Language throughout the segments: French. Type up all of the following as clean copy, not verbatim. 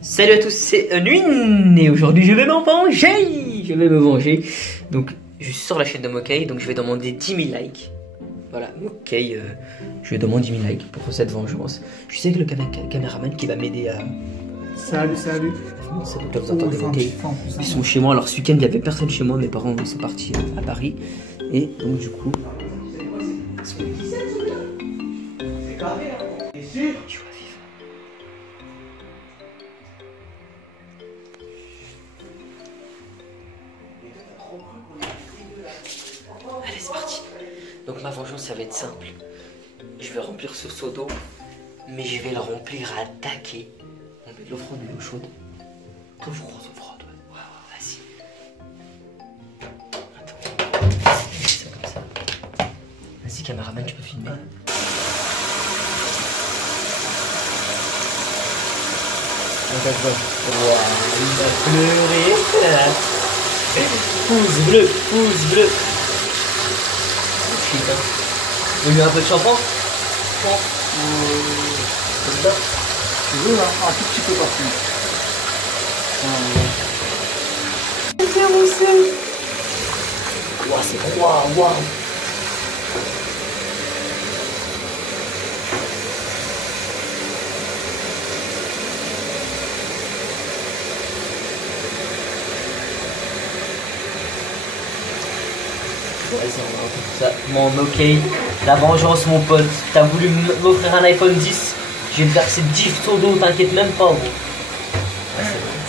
Salut à tous, c'est Unwin et aujourd'hui je vais m'en venger. Je vais me venger. Donc je suis sur la chaîne de Mokay, donc je vais demander 10 000 likes. Voilà, Mokay, je vais demander 10 000 likes pour cette vengeance. Je sais que le caméraman qui va m'aider à... Salut. C'est donc là vous entendez Mokay. Ils sont chez moi, alors ce week-end il n'y avait personne chez moi, mes parents ils sont partis à Paris. Et donc du coup... C'est carré, hein. T'es sûr? Allez, c'est parti. Donc ma vengeance, ça va être simple. Je vais remplir ce seau d'eau, mais je vais le remplir à taquet. On met de l'eau froide ou de l'eau chaude? Trop froid, ouais. Vas-y. Attends. Je fais ça comme ça. Vas-y, caméraman, tu peux filmer. Il va pleurer. Pouce bleu. Putain. Vous voulez un peu de shampoing? Comme ça. Tu veux, hein? Un tout petit peu par contre. Ouah, c'est froid, waouh. Vas-y, on va faire ça. Mon Mokay, la vengeance, mon pote. T'as voulu m'offrir un iPhone 10, je vais te verser 10 seaux d'eau, t'inquiète même pas.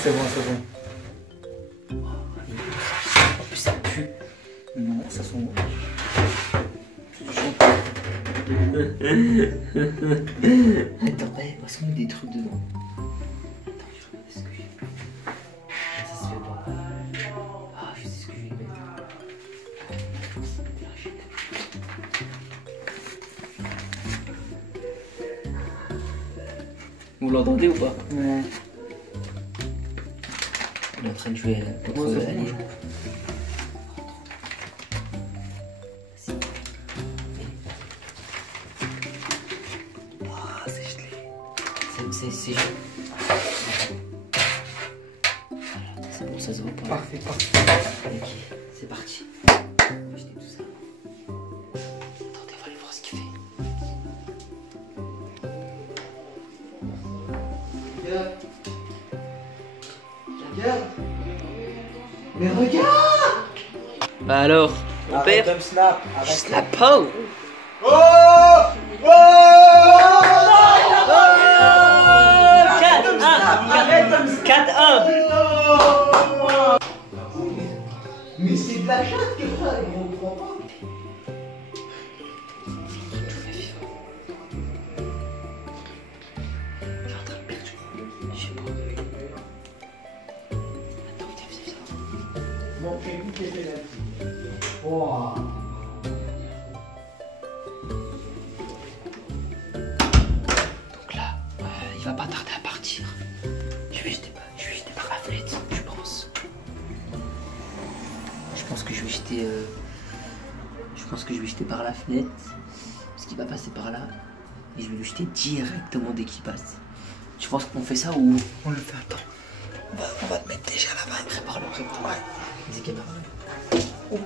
C'est bon. En plus, ça pue. Non, ça sent bon. Attends, parce qu'on met des trucs dedans. Attends, je regarde ce que j'ai. Ça se fait pas. Ah, je sais ce que je vais mettre. Vous l'entendez ou pas? Ouais. Il est en train de jouer contre Ali. Ah, c'est gelé. C'est gelé. C'est bon, ça se voit pas. Parfait. Ok, c'est parti. On va jeter tout ça. Attendez, on va aller voir ce qu'il fait. Regarde. Mais regarde. Bah alors, mon père, Arrête de me snap. je snap pas. Oh 4-1. Mais c'est de la chatte que ça, on comprend pas. Bon, j'ai vu qu'il était là-dessus. Oh. Donc là, il va pas tarder à partir. Je vais jeter par la fenêtre, je pense. Je pense que je vais jeter par la fenêtre. Parce qu'il va passer par là. Et je vais le jeter directement dès qu'il passe. Tu penses qu'on fait ça ou on le fait? Attends. On va te mettre déjà là-bas et prépare-le. Ouais. Vas-y, caméraman. Oh.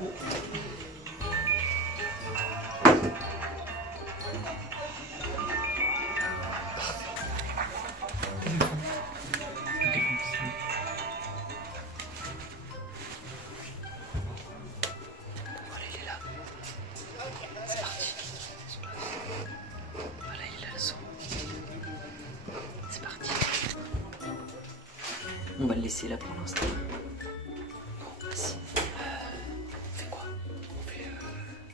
Voilà, il est là. C'est parti. Voilà, il a le son. C'est parti. On va le laisser là pour l'instant. Bon, vas-y. On fait quoi?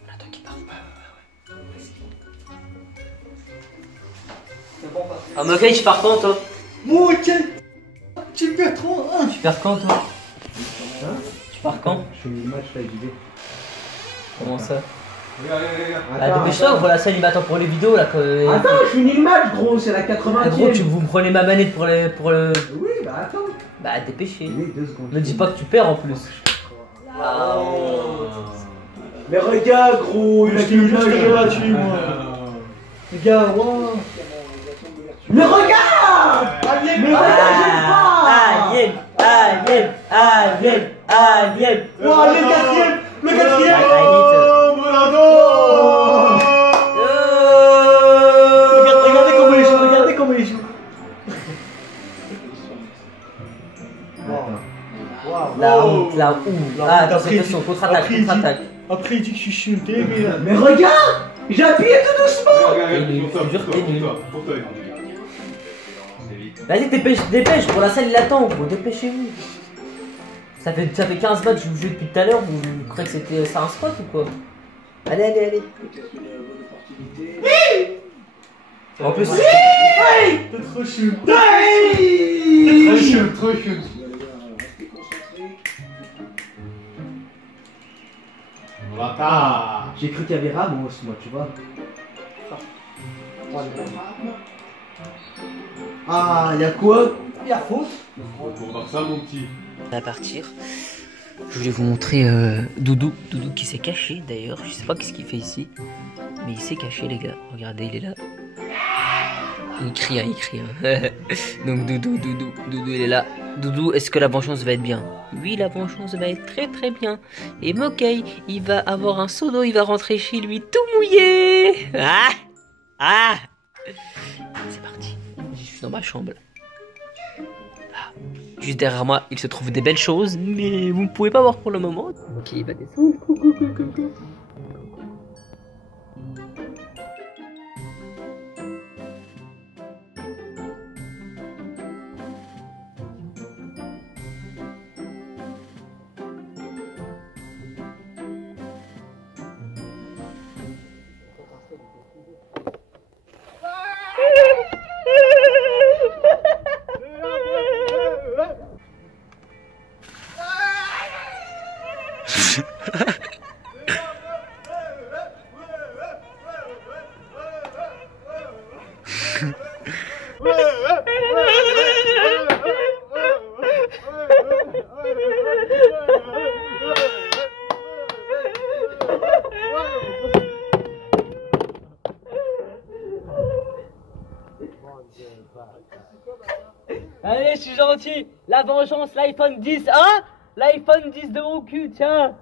On attend qu'il parte. Vas-y. C'est bon, parfait. Ah, Mokay, tu pars quand, toi? Moi, ok. Tu perds trop, hein. Tu pars quand, toi? Hein? Tu pars quand? Je fais le match là, j'y vais. Comment ça? Regarde. Ah, dépêche-toi, voilà ça, il m'attend pour les vidéos là. Attends, je finis le match, gros, c'est la 80e. Ah, gros, vous me prenez ma manette pour le. Oui, bah attends. Bah, dépêchez. Oui, 2 secondes. Me dis pas que tu perds en plus. Ah, mais regarde, gros, il a fait une match gratuit, moi. Regarde, wow. Mais regarde! Mais regarde, j'aime pas! Alien. Alien. Oh, le quatrième. Le quatrième. Oh, Rolando. Regardez comment il joue, regardez comment il joue. La honte, la honte. Ah, attention, contre-attaque, Après, il dit- contre-attaque. Après il dit que je suis chuté, mais regarde. J'ai appuyé tout doucement. Pour toi, Vas-y, dépêche, pour la salle il attend, gros, dépêchez-vous. Ça fait 15 matchs que je vous joue depuis tout à l'heure, vous croyez que c'était ça un spot ou quoi? Allez. En plus, T'es trop chou. trop chaud. Voilà. J'ai cru qu'il y avait Ramos, moi, tu vois. Ah, y'a quoi? Y'a faute. Pour voir ça, mon petit. on va partir. Je voulais vous montrer Doudou qui s'est caché d'ailleurs. Je sais pas qu'est-ce qu'il fait ici, mais il s'est caché les gars. Regardez, il est là. Il crie. Donc Doudou il est là. Doudou, est-ce que la vengeance va être bien? Oui, la vengeance va être très bien. Et Mokey, il va avoir un seau d'eau, il va rentrer chez lui tout mouillé. C'est parti. Je suis dans ma chambre. Juste derrière moi, il se trouve des belles choses, mais vous ne pouvez pas voir pour le moment. Ok, il va descendre. Coucou. Allez, je suis gentil. La vengeance, l'iPhone 10, hein? L'iPhone 10 de mon cul, tiens.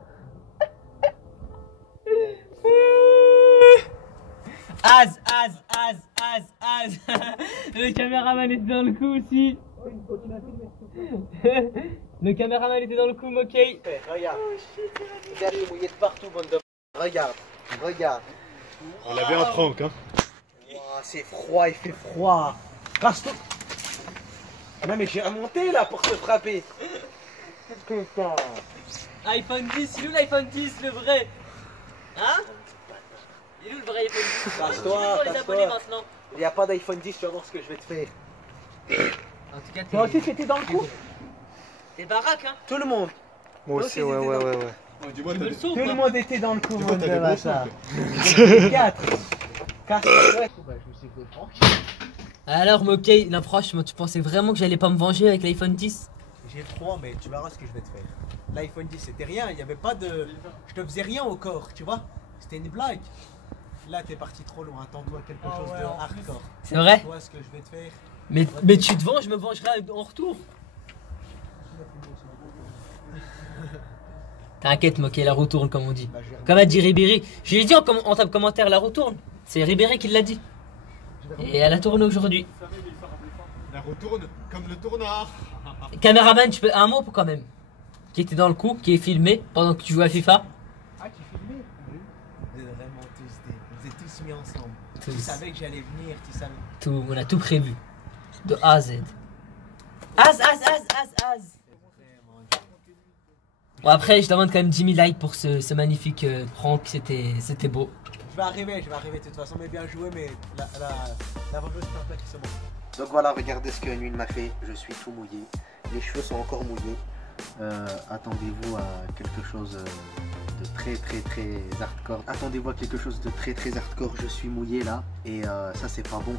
Az. Le caméraman était dans le coup aussi. Le caméraman était dans le coup, Mokey. Regarde. Regarde, il est mouillé de partout, bande de... Regarde. On avait un tranque, hein. Oh, c'est froid, il fait froid. Reste. Non mais j'ai remonté là pour te frapper. Putain. iPhone 10, il est où l'iPhone 10, le vrai? Hein? Il est où le vrai iPhone 10? Casse-toi, les abonnés maintenant. Il n'y a pas d'iPhone 10, tu vas voir ce que je vais te faire. En tout cas, Toi aussi t'étais dans le coup? t'es baraque, hein? Tout le monde. Moi aussi, ouais. Oh, dis-moi, Tu t'as veux le des... saut ou Tout le pas? monde était dans le coup, Dis-moi, monde t'as de des gros bâtard. sons, 4. Casse-toi. Alors, Mokey, là, franchement, tu pensais vraiment que j'allais pas me venger avec l'iPhone 10? J'ai 3, mais tu verras ce que je vais te faire. L'iPhone 10 c'était rien, il n'y avait pas de... Je te faisais rien au corps, tu vois. C'était une blague. Là t'es parti trop loin, attends-toi quelque chose de hardcore. C'est vrai? Tu vois ce que je vais te faire. Mais tu te venges, je me vengerai en retour. T'inquiète, Mokey, la retourne, comme on dit. Bah, je vais Comme a dit Ribéry. J'ai dit en commentaire, la retourne. C'est Ribéry qui l'a dit. Et elle a tourné aujourd'hui. La retourne comme le tournard. Caméraman, tu peux un mot quand même. Qui était dans le coup, qui est filmé pendant que tu joues à FIFA. Ah, tu filmais? Oui. Vous êtes vraiment vous êtes tous mis ensemble. Tous. Tu savais que j'allais venir, tu savais. Tout, on a tout prévu. De A à Z. Az. Bon, après, je demande quand même 10 000 likes pour ce magnifique prank. C'était beau. Je vais arriver de toute façon, mais bien joué, mais la vengeance est en place, c'est bon. Donc voilà, regardez ce que Nuit m'a fait. Je suis tout mouillé. Les cheveux sont encore mouillés. Attendez-vous à quelque chose de très hardcore. Attendez-vous à quelque chose de très hardcore. Je suis mouillé là. Et ça c'est pas bon,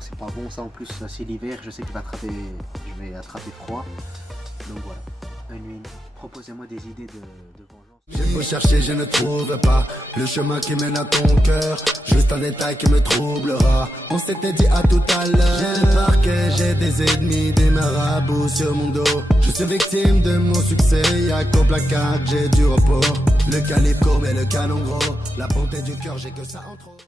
Ça en plus c'est l'hiver. Je sais que je vais attraper froid. Donc voilà. Nuit, proposez-moi des idées de vengeance. J'ai beau chercher, je ne trouve pas le chemin qui mène à ton cœur. Juste un détail qui me troublera. On s'était dit à tout à l'heure. J'ai le parquet, j'ai des ennemis, des marabouts sur mon dos. Je suis victime de mon succès, y'a qu'au placard, j'ai du repos. Le calibre court mais le canon gros. La bonté du cœur, j'ai que ça en trop.